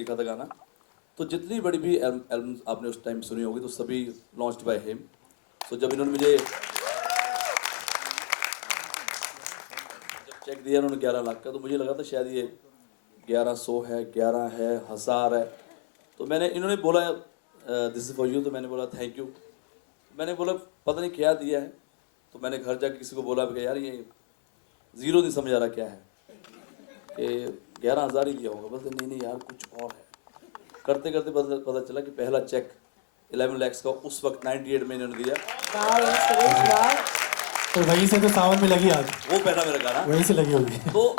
लिखा था गाना। तो जितनी बड़ी भी एल्बम आपने उस टाइम सुनी होगी तो सभी लॉन्च्ड बाय हिम। सो जब इन्होंने मुझे चेक दिया उन्होंने 11 लाख का, तो मुझे लगा था शायद ये 1100 है, 11 है, 1000 है। तो मैंने, इन्होंने बोला दिस इज़ फॉर यू, तो मैंने बोला थैंक यू। मैंने बोला पता नहीं क्या दिया है, तो मैंने घर जाके किसी को बोला कि यार ये ज़ीरो नहीं समझ आ रहा क्या है, कि 11,000 ही दिया होगा। बोलते नहीं नहीं यार कुछ और है। करते करते पता चला कि पहला चेक 11 lakhs का उस वक्त 98 में इन्होंने दिया। तो वहीं से तो सावन में लगी आग, वो पहला मेरा गाना वहीं से लगी होगी। तो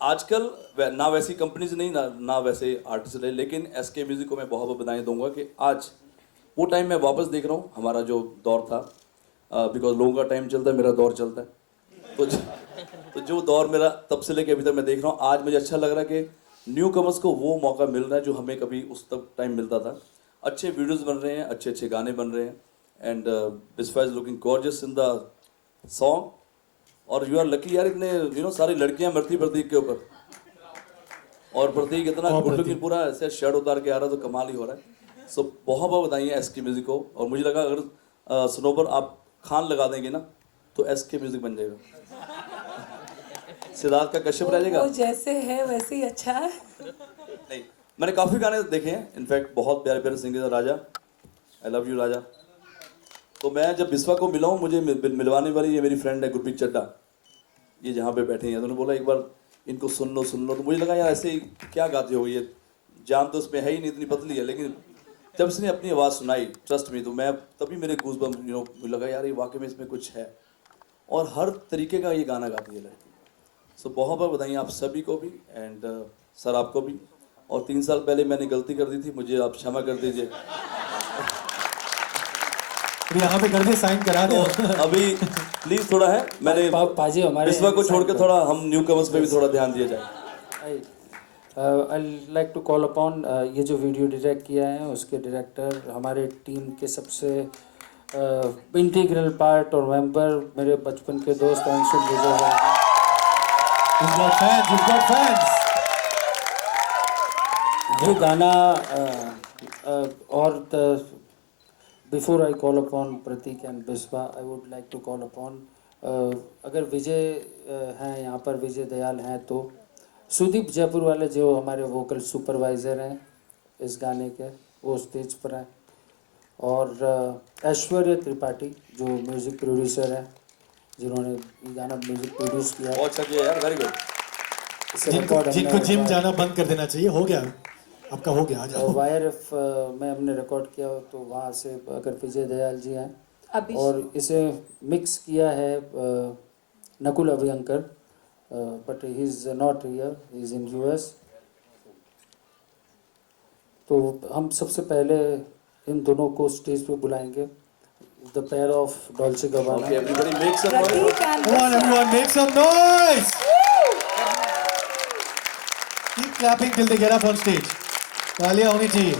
आजकल ना वैसी कंपनीज नहीं, ना वैसे आर्टिस्ट रहे, लेकिन एसके म्यूजिक को मैं बहुत बहुत बधाई दूंगा कि आज वो टाइम मैं वापस देख रहा हूँ, हमारा जो दौर था, बिकॉज लोगों का टाइम चलता है, मेरा दौर चलता है। तो जो दौर मेरा तब से लेके अभी तक मैं देख रहा हूँ, आज मुझे अच्छा लग रहा है कि न्यू कमर्स को वो मौका मिल रहा है जो हमें कभी उस तक टाइम मिलता था। अच्छे वीडियोस बन रहे हैं, अच्छे अच्छे गाने बन रहे हैं, and Biswa is looking gorgeous in the song. और यू आर लकी यार, इतने सारी लड़कियां मरती प्रतीक के ऊपर, और प्रतीक इतना गुड लुकिंग, पूरा ऐसे शर्ट उतार के आ रहा है, तो कमाल ही हो रहा है। सो बहुत बहुत बधाई है एसके म्यूजिक को। और मुझे लगा अगर स्नोबर आप खान लगा देंगे ना तो एसके म्यूजिक बन जाएगा, सिद्धार्थ का कश्यप रह जाएगा। वो जैसे है वैसे ही अच्छा है। नहीं, मैंने काफ़ी गाने देखे हैं, इनफैक्ट बहुत प्यारे प्यारे सिंगर हैं। राजा, आई लव यू राजा। तो मैं जब बिस्वा को मिला हूँ, मुझे मिलवाने वाली ये मेरी फ्रेंड है गुरप्रीत चड्डा, ये जहाँ पे बैठे हैं, तो उन्होंने बोला एक बार इनको सुन लो सुन लो। तो मुझे लगा यार ऐसे ही क्या गाती होगी ये, जान तो उसमें है ही नहीं, इतनी पतली है। लेकिन जब इसने अपनी आवाज़ सुनाई, ट्रस्ट मी, तो मैं तभी मेरे गूज़बम्स, मुझे लगा यार ये वाकई में इसमें कुछ है, और हर तरीके का ये गाना गाती है लड़की। सो बहुत बहुत बधाई आप सभी को भी, एंड सर आपको भी। और 3 साल पहले मैंने गलती कर दी थी, मुझे आप क्षमा कर दीजिए। यहाँ पे कर दे, साइन करा दो। तो अभी प्लीज थोड़ा है, मैंने पाजी हमारे बिस्वा को छोड़ के थोड़ा हम न्यू कमर्स पे भी थोड़ा ध्यान दिया जाए। I like to call upon ये जो वीडियो डायरेक्ट किया है उसके डायरेक्टर, हमारे टीम के सबसे इंटीग्रल पार्ट और मेंबर, मेरे बचपन के दोस्त अंशुल विजय है। You've got fans. ये गाना और before I call upon Prateek and Biswa, I would like to call upon, अगर विजय हैं यहाँ पर, विजय दयाल हैं, तो सुदीप जयपुर वाले जो हमारे वोकल सुपरवाइज़र हैं इस गाने के, वो स्टेज पर हैं। और ऐश्वर्या त्रिपाठी जो म्यूज़िक प्रोड्यूसर हैं, जिन्होंने ये गाना म्यूज़िक प्रोड्यूस किया। बहुत अच्छा किया यार, वेरी गुड। जिनको जिम जाना बंद कर देना चाहिए, हो गया आपका, हो गया। आ जाओ। YRF में हमने रिकॉर्ड किया, तो वहाँ से अगर विजय दयाल जी हैं, और इसे मिक्स किया है Nakul Abhyankar, but he is not here, he is in US। तो हम सबसे पहले इन दोनों को स्टेज पे बुलाएंगे, the pair of Dolce Gabbana. Okay, everybody make some noise. Prateek and Come on, everyone, make some noise. Keep clapping till they get up on stage. तालियां होनी चाहिए।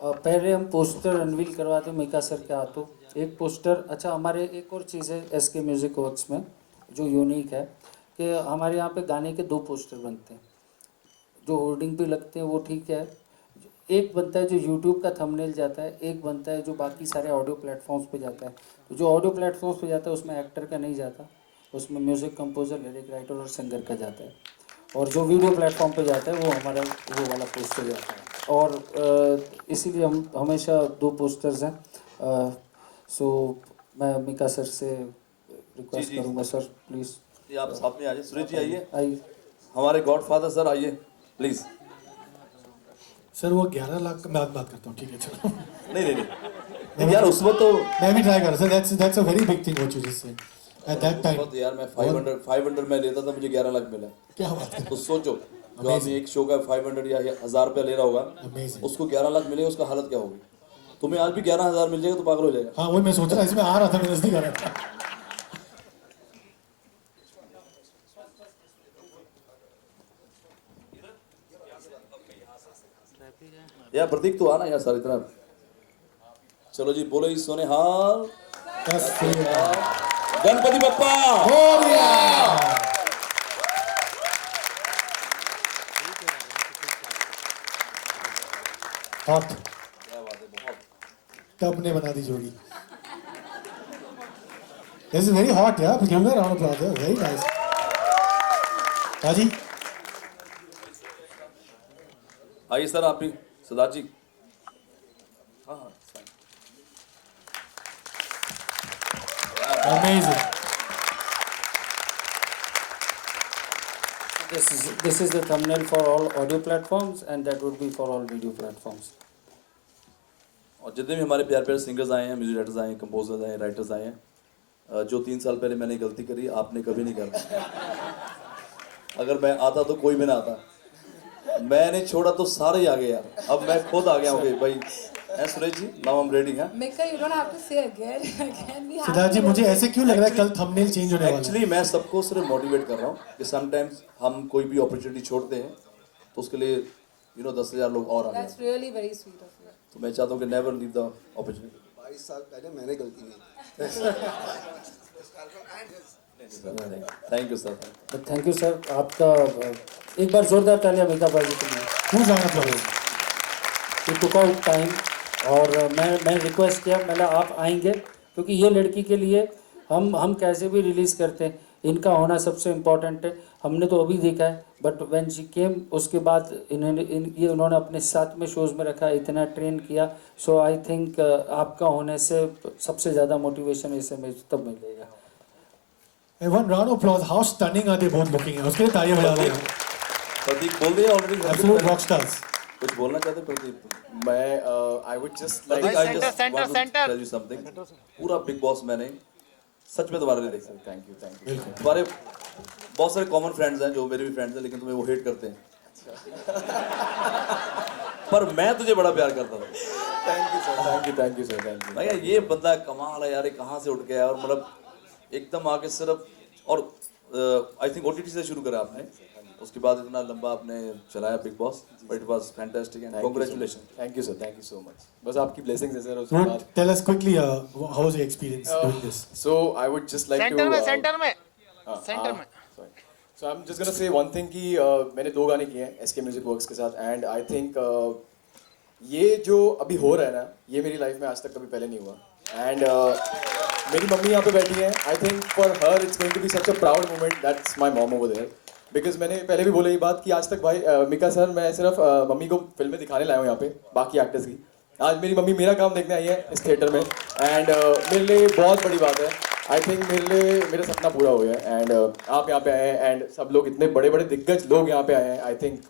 पहले हम पोस्टर अनवील करवाते हैं मिका सर के हाथों। एक पोस्टर, अच्छा हमारे एक और चीज़ है एसके म्यूज़िक वर्क्स में जो यूनिक है, कि हमारे यहाँ पे गाने के 2 पोस्टर बनते हैं। जो होर्डिंग पे लगते हैं वो ठीक है, एक बनता है जो यूट्यूब का थंबनेल जाता है, एक बनता है जो बाकी सारे ऑडियो प्लेटफॉर्म्स पे जाता है। तो जो ऑडियो प्लेटफॉर्म्स पे जाता है उसमें एक्टर का नहीं जाता, उसमें म्यूज़िक कंपोजर, लिरिक राइटर और सिंगर का जाता है। और जो वीडियो प्लेटफॉर्म पे जाता है वो हमारा वो वाला पोस्टर जाता है। और इसीलिए हम हमेशा 2 पोस्टर्स हैं। सो मैं मिका सर से रिक्वेस्ट जी। करूँगा, सर प्लीज़। ये आप साथ में आइए, सुरेश जी आइए, आइए। हमारे गॉडफादर सर आइए प्लीज। सर वो 11 लाख का मैं बात करता हूँ, ठीक है चलो। नहीं यार, उस वक्त तो मैं भी ट्राई कर रहा था। that's a very big thing what you just said at that time. उस वक्त यार मैं 500 में लेता था, मुझे 11 लाख मिला। क्या बात कर, तो सोचो, जो आदमी एक शो का 500 या 1000 रुपया ले रहा होगा, Amazing. उसको 11 लाख मिलेगा, उसका हालत क्या होगी। तुम्हें आज भी 11,000 मिल जाएगा तो पागल हो जाएगा। हाँ वही मैं सोच रहा, इसमें आ रहा था, मैं नजदीक आ रहा था। यार प्रतीक तो आना यार सर, इतना चलो जी, बोलो ही सोने हाल। बस सही है। गणपति बप्पा। हॉट क्या बात है, बहुत। टब ने बना दी जोड़ी। दिस इज वेरी हॉट यार, give a round of applause, very nice. हाजी आइए सर, आप भी सिद्धार्थ जी। हाँ हाँ, amazing. This is the thumbnail for all audio platforms, and that would be for all video platforms. और जितने भी हमारे प्यारे प्यारे सिंगर्स आए हैं, म्यूजिक डायरेक्टर्स आए हैं, कंपोजर्स आए हैं, राइटर्स आए हैं, जो 3 साल पहले मैंने गलती करी, आपने कभी नहीं करी। अगर मैं आता तो कोई भी ना आता। मैंने छोड़ा तो सारे ही आ गए यार। अब मैं खुद आ गया हूँ कि भाई, है Suresh ji, now I am ready. हैं Mika, you don't have to say again. Again, we have Siddharth ji, to मुझे do ऐसे क्यों लग रहा है कल थंबनेल चेंज होने वाला है? एक्चुअली मैं सबको सिर्फ मोटिवेट कर रहा हूँ कि समटाइम्स हम कोई भी अपॉर्चुनिटी छोड़ते हैं तो उसके लिए 10,000 लोग और आ That's जाए। really very sweet of you. तो मैं चाहता हूँ कि नेवर लीव द अपॉर्चुनिटी। 22 साल पहले मैंने गलती नहीं thank you sir. But thank you sir, आपका एक बार जोरदार तालियां मीका भाई के लिए। Who's round of applause? He took out time, और मैं रिक्वेस्ट किया, मैंने आप आएंगे क्योंकि ये लड़की के लिए हम कैसे भी रिलीज़ करते हैं, इनका होना सबसे इम्पोर्टेंट है। हमने तो अभी देखा है, बट व्हेन शी केम उसके बाद उन्होंने अपने साथ में शोज़ में रखा, इतना ट्रेन किया। सो आई थिंक आपका होने से सबसे ज़्यादा मोटिवेशन इसे में तब मिलेगा। Hey, one round of applause. How stunning are they both looking? उसके लिए तालियां बजा रहे हैं। प्रतीक बोल दिया ऑलरेडी। Absolute rock stars. कुछ बोलना चाहते प्रतीक? मैं I would just like Prateek, I just want to tell you something. पूरा बिग बॉस मैंने सच में तुम्हारे लिए देखा। थैंक यू बिल्कुल। तुम्हारे बहुत सारे कॉमन फ्रेंड्स हैं जो मेरे भी फ्रेंड्स हैं, लेकिन तुम्हें वो हेट करते हैं। पर मैं तुझे बड़ा प्यार करता हूँ। Thank you sir. भैया ये बंदा कमाल है यार, ये कहाँ से उठ गया, और मतलब एकदम आके सिर्फ, और आई थिंक OTT से शुरू करा आपने, उसके बाद इतना लंबा आपने चलाया big boss, but it was fantastic and congratulation. Thank you so much. बस आपकी ब्लेसिंग्स है सर उसके Would बाद। tell us quickly how was your experience doing this? So I would just like centre to में centre में centre में So I'm just gonna say one thing कि मैंने 2 गाने किए हैं SK Music Works के साथ, एंड आई थिंक ये जो अभी हो रहा है ना, ये मेरी लाइफ में आज तक कभी पहले नहीं हुआ। एंड मेरी मम्मी यहाँ पे बैठी हैं, I think for her it's going to be such a proud moment, that's my mom over there. Because मैंने पहले भी बोला ये बात कि आज तक भाई मिका सर, मैं सिर्फ मम्मी को फिल्में दिखाने लाया हूँ यहाँ पे, बाकी एक्टर्स की। आज मेरी मम्मी मेरा काम देखने आई है इस थिएटर में, एंड मेरे लिए बहुत बड़ी बात है। आई थिंक मेरे लिए मेरा सपना पूरा हो गया, एंड आप यहाँ पे आए हैं, एंड सब लोग इतने बड़े बड़े दिग्गज लोग यहाँ पे आए हैं। I think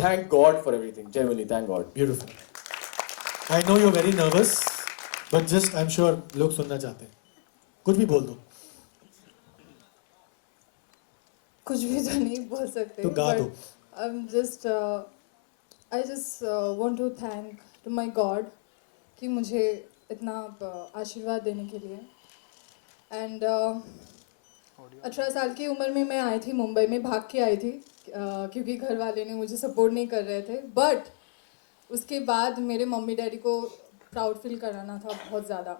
thank God for everything, genuinely thank God. Beautiful. I know you're very nervous, but just I'm sure लोग सुनना चाहते हैं। कुछ भी बोल दो। कुछ भी तो नहीं बोल सकते। तो गा दो। I'm just I just want to thank to my God कि मुझे इतना आशीर्वाद देने के लिए। एंड 18 साल की उम्र में मैं आई थी मुंबई में, भाग के आई थी क्योंकि घर वाले ने मुझे सपोर्ट नहीं कर रहे थे। बट उसके बाद मेरे मम्मी डैडी को प्राउड फील कराना था बहुत ज़्यादा,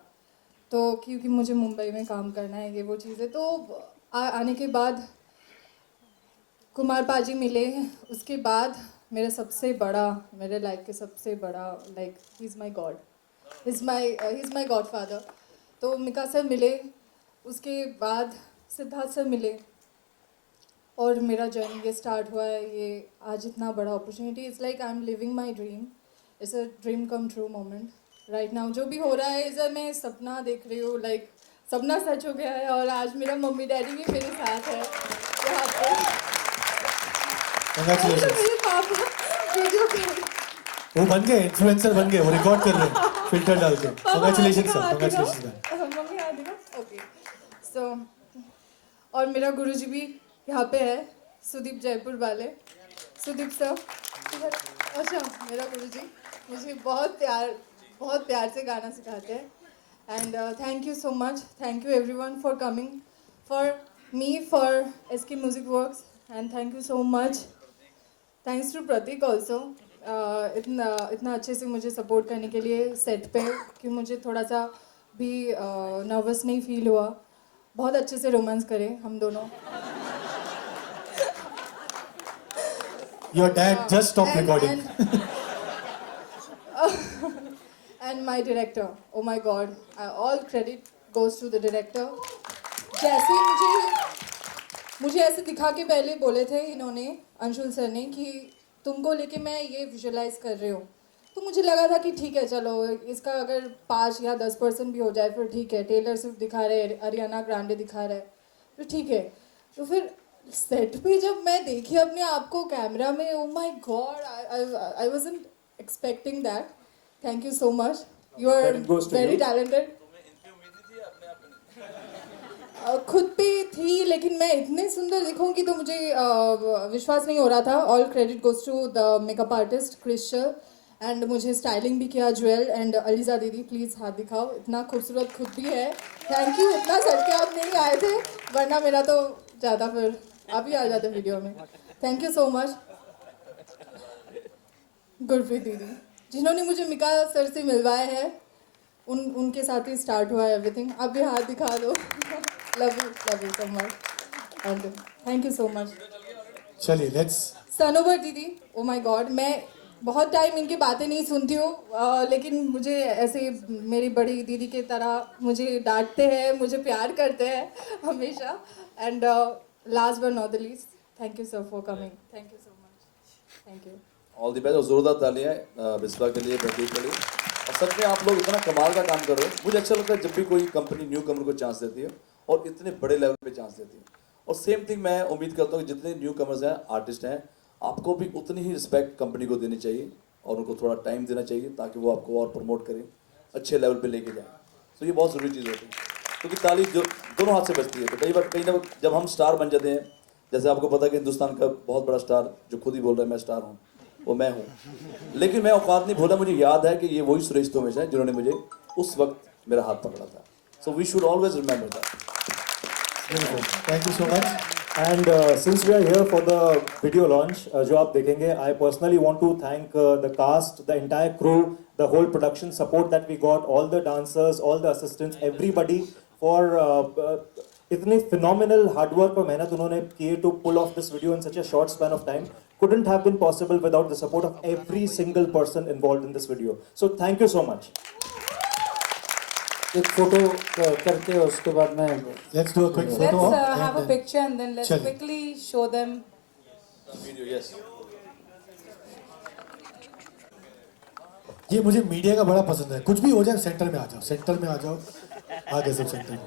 तो क्योंकि मुझे मुंबई में काम करना है, ये वो चीज़ें। तो आने के बाद कुमार पाजी मिले, उसके बाद मेरा सबसे बड़ा, मेरे लाइफ के सबसे बड़ा, like he is my God, he is my God father. तो मिका सर मिले, उसके बाद सिद्धार्थ सर मिले, और मेरा जर्नी ये स्टार्ट हुआ है। ये आज इतना बड़ा opportunity, it's like I am living my dream, it's a dream come true moment right now. जो भी हो रहा है इधर मैं सपना देख रही हूँ, लाइक सपना सच हो गया है, और आज मेरा मम्मी डैडी भी मेरे साथ है यहाँ पे। Congratulations. मेरे पापा वीडियो कॉल, वो बन गए इन्फ्लुएंसर, बन गए, वो रिकॉर्ड कर रहे हैं फिल्टर डाल के। Congratulations sir, congratulations sir. Mummy आ देगा, ओके। सो और मेरा गुरुजी भी यहाँ पे है, सुदीप जयपुर वाले, सुदीप सर। अच्छा, मेरा गुरुजी मुझे बहुत प्यार से गाना सिखाते हैं। And thank you so much, thank you everyone for coming, for me, for SK Music Works, and thank you so much, thanks to Prateek also. इतना अच्छे से मुझे सपोर्ट करने के लिए सेट पे, कि मुझे थोड़ा सा भी नर्वस नहीं फील हुआ। बहुत अच्छे से रोमांस करें हम दोनों। Your dad just stopped recording. And my director, oh my god, all credit goes to the director. जैसे मुझे ऐसे दिखा के पहले बोले थे इन्होंने, अंशुल सर ने, कि तुमको लेके मैं ये विजुअलाइज कर रही हूँ, तो मुझे लगा था कि ठीक है, चलो इसका अगर 5 या 10% भी हो जाए फिर ठीक है। टेलर स्विफ्ट दिखा रहे, अरियाना ग्रांडे दिखा रहे, फिर ठीक है। तो फिर सेट पे जब मैं देखी अपने आप को कैमरा में, oh my god, I wasn't expecting that. Thank you so much, you are Credit goes to very you. Talented. खुद पे थी, लेकिन मैं इतने सुंदर दिखूंगी तो मुझे विश्वास नहीं हो रहा था। All credit goes to the makeup artist Crystal, and मुझे स्टाइलिंग भी किया ज्वेल एंड अलीजा दीदी। प्लीज़ हाथ दिखाओ, इतना खूबसूरत खुद भी है। थैंक यू, इतना सर के आप नहीं आए थे, वरना मेरा तो ज़्यादा, फिर आप ही आ जाते वीडियो में। Thank you so much Gurpreet दीदी, जिन्होंने मुझे मिका सर से मिलवाया है। उनके साथ ही स्टार्ट हुआ है एवरीथिंग। आप भी हाथ दिखा दो। Love you so much and thank you so much. चलिए लेट्स सनोवर दीदी, ओ माय गॉड, मैं बहुत टाइम इनकी बातें नहीं सुनती हूँ, लेकिन मुझे ऐसे मेरी बड़ी दीदी की तरह मुझे डांटते हैं, मुझे प्यार करते हैं हमेशा। And last but not the least, thank you sir for coming. Thank you so much. Thank you. All the best और जोरदार तालियां बिस्वा के लिए, प्रदीप के लिए। और सच में आप लोग इतना कमाल का काम कर रहे हो। मुझे अच्छा लगता है जब भी कोई कंपनी न्यू कमर को चांस देती है और इतने बड़े लेवल पे चांस देती है। और सेम थिंग मैं उम्मीद करता हूँ कि जितने न्यू कमर्स हैं, आर्टिस्ट हैं, आपको भी उतनी ही रिस्पेक्ट कंपनी को देनी चाहिए और उनको थोड़ा टाइम देना चाहिए ताकि वो आपको और प्रमोट करें, अच्छे लेवल पे लेके जाएं। तो ये बहुत ज़रूरी चीज़ होती है, क्योंकि ताली जो दोनों हाथ से बजती है। तो कई बार कहीं ना जब हम स्टार बन जाते हैं, जैसे आपको पता है कि हिंदुस्तान का बहुत बड़ा स्टार जो खुद ही बोल रहा है मैं स्टार हूँ, वो मैं हूँ, लेकिन मैं औकात नहीं भूला। मुझे याद है कि ये वही सुरेश तोमेश है जिन्होंने मुझे उस वक्त मेरा हाथ पकड़ा था। So we should always remember that. Thank you so much. And since we are here for the video launch, जो आप देखेंगे, I personally want to thank the cast, the entire crew, the whole production support that we got, all the dancers, all the assistants, everybody for इतनी phenomenal hard work और मेहनत उन्होंने किए to pull off this video in such a short span of time. Couldn't have been possible without the support of every single person involved in this video. So thank you so much. एक photo करके उसके बाद में let's do a quick Let's photo have a picture and then let's Chaliye. quickly show them. Video yes. ये मुझे media का बड़ा पसंद है। कुछ भी हो जाए सेंटर में आ जाओ, सेंटर में आ जाओ, आगे सब सेंटर में।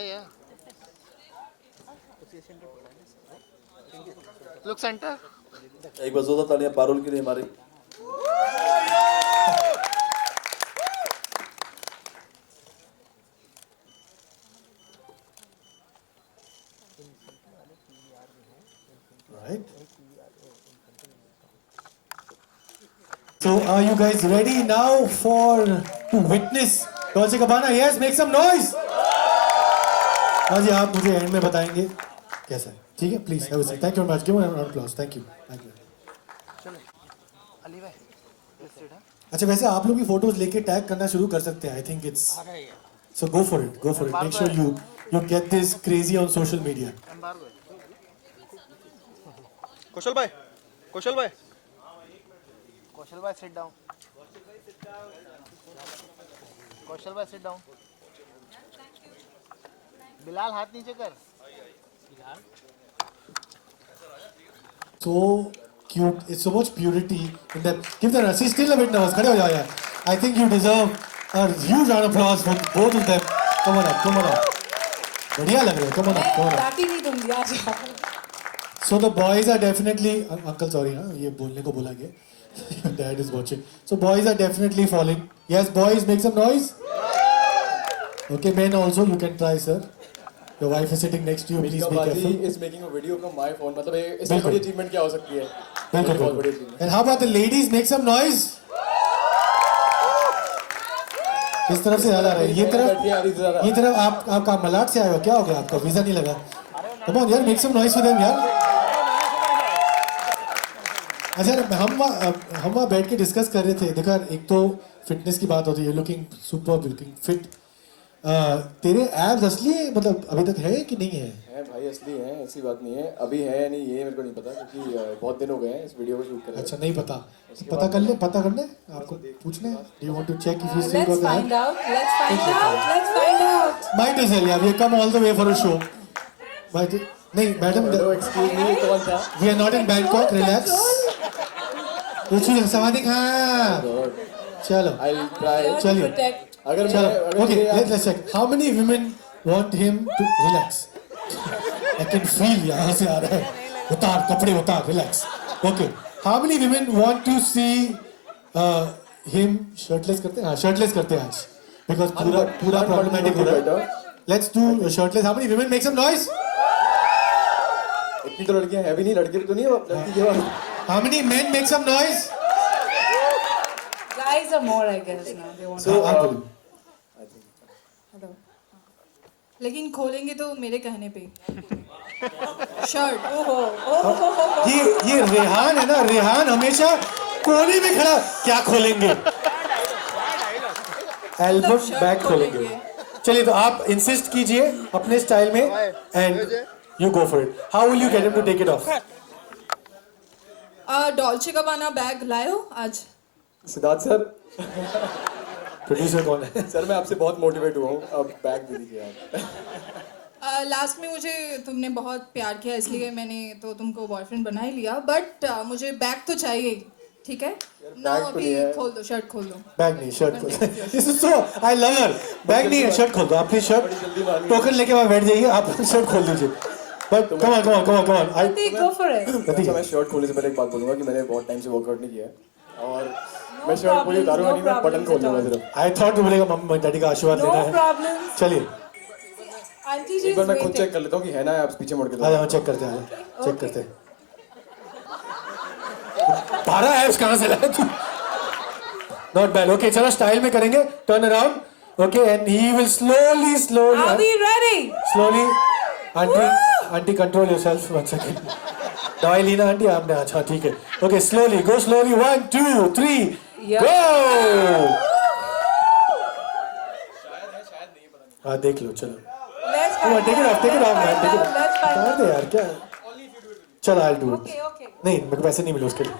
Yeah. Look center. एक बार जोरदार तालियां पारुल के लिए हमारे। Right. So are you guys ready now to witness Dolce Gabbana? Yes, make some noise. हाँ जी, आप मुझे एंड में बताएंगे कैसा है, ठीक है? Please have a seat. Thank you very much, give a round of applause. Thank you. Ali bhai. Let's sit. अच्छा, वैसे आप लोग भी फोटोज लेके टैग करना शुरू कर सकते हैं। I think it's so go for it, go for it. Make sure you get this crazy on social media. Embargo. कुशल भाई, कुशल भाई, Kaushal bhai, sit down. Kaushal bhai, sit down. Bilal, हाथ नीचे कर. So cute. It's so much purity in that. Give them. She's still a bit nervous. खड़े हो जाओ यार. I think you deserve a huge round of applause for both of them. Come on up. Come on up. बढ़िया लग रहे हैं. Come on up. Come on up. डांटी नहीं दूंगी आज। So the boys are definitely. Uncle, sorry, हाँ, ये बोलने को बोला गया. Your dad is watching. So boys are definitely falling. Yes, boys, make some noise. Okay, men also, you can try, sir. Your wife is sitting next to you. Please Milka be Baji careful. is making a video from my phone. मतलब ये इससे बिल्कुल। बड़ी achievement क्या हो सकती है? बिल्कुल, बहुत बड़ी बिल्कुल। achievement। And how about the ladies? Make some noise. इस तरफ से ज़्यादा आ रहा है। ये तरफ आपका मलाड से आए हो, क्या हो गया आपका? वीजा नहीं लगा। Come on यार, make some noise for them यार। अच्छा हम वहाँ बैठ के डिस्कस कर रहे थे। देखो यार, एक तो फिटनेस की बात होती है, लुकिंग सुपर, लुकिंग फिट। तेरे एब्स असली है, मतलब अभी तक है कि नहीं है? हैं भाई, असली हैं, ऐसी बात नहीं है। अभी है या नहीं ये मेरे को नहीं पता, क्योंकि बहुत दिन हो गए हैं इस वीडियो को शूट करे। अच्छा, नहीं पता। पता कर ले, पता करना है आपको, पूछना है। Do you want to check if you still Let's got the find out. Let's find out. Let's find out. Might as well यार, we come all the way for a show. नहीं मैडम, एक्सक्यूज मी, कौन था? We are not in Bangkok, relax. कुछ सवादिक, हाँ चलो I will try. चलिए Protect. अगर चलो मैं okay, let's check how many women want him to relax. I can feel यहाँ से आ रहा है, उतार कपड़े उतार, relax. Okay, how many women want to see him shirtless करते हैं? हाँ, शर्टलेस करते हैं आज, बिकॉज पूरा प्रॉब्लमेटिक हो रहा है। Let's do shirtless. How many women make some noise? इतनी तो लड़कियां है भी नहीं, लड़के तो नहीं है, लड़की के बाद। How many men make some noise? Guys are more, I guess, now. They want So, आप बोलो। हेलो। लेकिन खोलेंगे तो मेरे कहने पे। शर्ट। ये रेहान है ना, रेहान हमेशा कोने में खड़ा, क्या खोलेंगे? एल्बम शर्ट बैग खोलेंगे। चलिए तो आप इंसिस्ट कीजिए अपने स्टाइल में and you go for it. How will you get him to take it off? Dolce Gabbana bag लाए हो आज? सिद्धार्थ सर, प्रोड्यूसर कौन है? सर मैं आपसे बहुत मोटिवेट हुआ हूँ, अब बैग दे दीजिए आप। लास्ट में मुझे तुमने बहुत प्यार किया, इसलिए मैंने तो तुमको बॉयफ्रेंड बना ही लिया, बट मुझे बैग तो चाहिए, ठीक है ना? बैग तो अभी नहीं है। खोल दो, शर्ट खोल दो। बैग नहीं, शर्ट खोल। This is so, I love her. Bag नहीं है, शर्ट खोल दो। आप प्लीज शर्ट टोकन लेके वहां बैठ जाइए, आप शर्ट खोल दीजिए। But come on come on come on come on. I Pratik, go for it. अच्छा, मैं शर्ट खोलने से पहले एक बात बोलूंगा कि मैंने बहुत टाइम से वर्कआउट नहीं किया है, और मैं शर्ट पूरी उतारूंगा नहीं, मैं बटन खोल लूंगा सिर्फ। आई थॉट तू बोलेगा मम्मी डैडी का आशीर्वाद No लेना है। problems. चलिए Auntie ji एक is बार मैं खुद waiting. चेक कर लेता हूँ कि है ना, आप पीछे मुड़ के आ जाओ, चेक करते हैं, चेक करते हैं। 12 एप्स कहाँ से लाया तू? Not bad. ओके चलो स्टाइल में करेंगे, turn around. Okay and he will slowly Are we ready? Slowly. Aunty control yourself, 1 second. दवाई लीना आंटी आपने? अच्छा ठीक है। Okay slowly, go slowly, 1 2 3 Yeah. Go. हाँ देख लो, चलो Let's find take it off, take it off man, take it off. Let's find उतार out. दे यार, क्या? चलो I do it. Okay, okay. नहीं मेरे को पैसे नहीं मिले उसके लिए।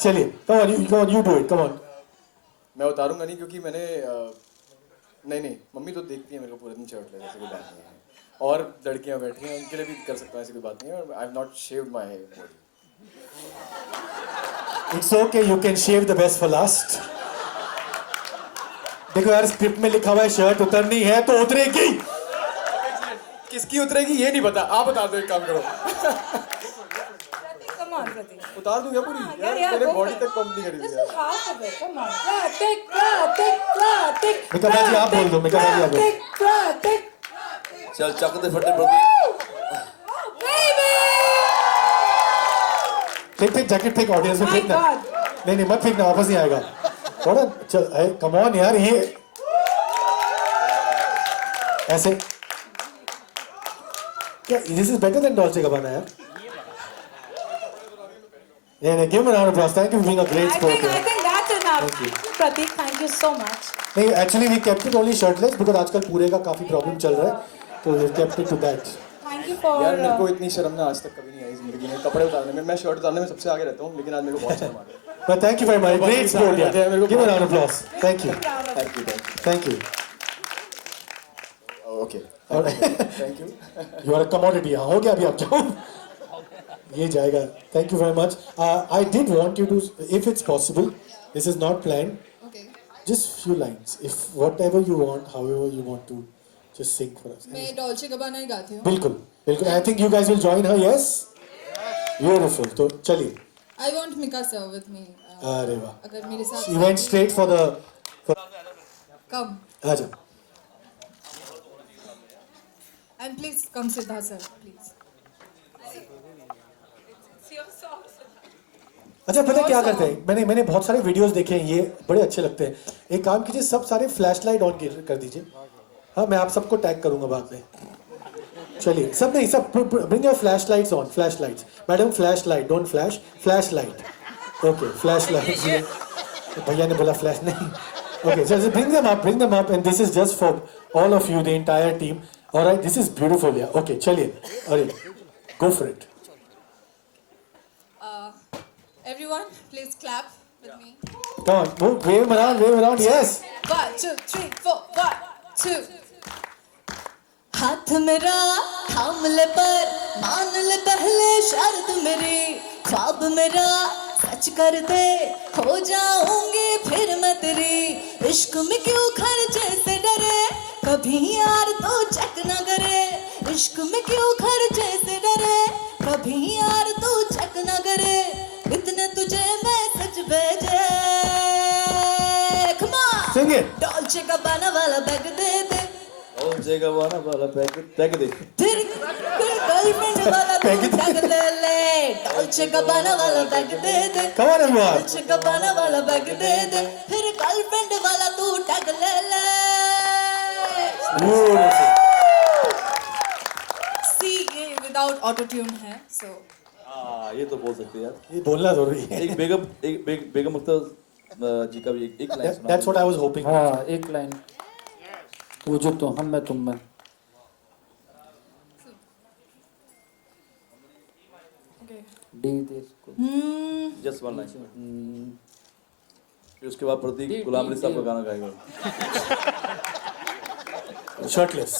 चलिए come on you do it, come on. मैं उतारूंगा नहीं, क्योंकि मैंने नहीं मम्मी तो देखती है मेरे को पूरे दिन शर्ट ले, ऐसी कोई बात नहीं है, और लड़कियां बैठी हैं उनके लिए भी कर सकता हूँ, ऐसी कोई बात नहीं है। और I have not shaved my hair. It's okay, you can shave the best for last. देखो यार, स्क्रिप्ट में लिखा हुआ है शर्ट उतरनी है तो उतरेगी। किसकी उतरेगी ये नहीं पता, आप बता दो, एक काम करो। Pratik, come on, Pratik. उतार दूंगा पूरी यार, Yeah, मैंने go बॉडी for तक it. पंप नहीं करी This हुई है। is half of it. Come on. Pratik, Pratik, Pratik. Mika भाजी आप बोल दो, मिका भाजी आप बोल। Pratik, Pratik. चल चक दे फटे प्रदीप। Baby! फेंक जैकेट फेंक, ऑडियंस में My फेंकना। God. नहीं मत फेंकना, वापस नहीं आएगा। थोड़ा चल, कम ऑन यार, ये ऐसे क्या? This is better than Dolce Gabbana यार। नहीं give a round of applause. Thank you for being a great I sport. think that's enough. Pratik, thank you so much. नहीं actually we kept it only shirtless because आजकल पूरे का काफी problem चल रहा है, तो we kept it to that. Thank you for. यार मेरे को इतनी शर्म ना आज तक कभी नहीं आई जिंदगी में, कपड़े उतारने में। मैं शर्ट उतारने में सबसे आगे रहता हूँ, लेकिन आज मेरे को बहुत शर्म आ गई। But thank you very much. Great sport, yeah. Give a round of applause. Thank you. Thank you Thank you. Okay, All right. Thank you. You are a commodity. हाँ, हो गया, अभी आप जाओ। ये जाएगा। Thank you very much. I did want you to, if it's possible, this is not planned. Okay. Just few lines. If whatever you want, however you want to, just sing for us. मैं Dolce गबाना ही गाती हूँ। बिल्कुल, बिल्कुल. I think you guys will join her. Yes. Beautiful. तो चलिए. I want Mika sir with me. अरे वाह. अगर मेरे साथ She went straight for the. come आजा. and please come Siddharth sir please. अच्छा पता है क्या करते हैं? मैंने बहुत सारे वीडियोस देखे हैं, ये बड़े अच्छे लगते हैं। एक काम कीजिए, सब सारे फ्लैश लाइट ऑन कर दीजिए। हाँ मैं आप सबको टैग करूंगा बाद में। चलिए सब नहीं, सब bring your flash lights on, flash lights. Madam flash light, don't flash, flash light. Okay, flashlights. भैया ने बोला flash नहीं. Okay, so bring them up, and this is just for all of you, the entire team. All right, this is beautiful, yeah. Okay, चलिए, अरे, go for it. Everyone, please clap with me. Come on, move, wave around, yes. 1, 2, 3, 4, 1, 2. हाथ मेरा थाम ले पर मान ले पहले शर्त मेरी ख्वाब मेरा सच कर दे हो जाऊंगी फिर मैं तेरी इश्क में क्यों खर्चे से डरे कभी यार तो चेक न करे इश्क में क्यों खर्चे से डरे कभी यार तो चेक न करे इतने तुझे मैसेज भेजे come on Sing it. Dolce गाबाना वाला बैग दे दे ओ जेगा वाला पैक दे फिर गर्लफ्रेंड वाला तू टैग ले ले डॉल्चे गाबाना वाला bag they they Come on, everyone. Dolce गाबाना वाला बैग दे दे फिर गर्लफ्रेंड वाला तू टैग ले ले Beautiful. See, ये without auto tune है, so हाँ ये तो बोल सकते हैं यार. ये बोलना जरूरी है. एक बेगम अख्तर जी का भी एक लाइन सुना. That's what I was hoping. हाँ एक लाइन वो जो तो हम मैं तुम में okay. डी दे इसको जस्ट वन लाइन. फिर उसके बाद प्रतीक गुलाम अली साहब का गाना गाएगा. Shirtless.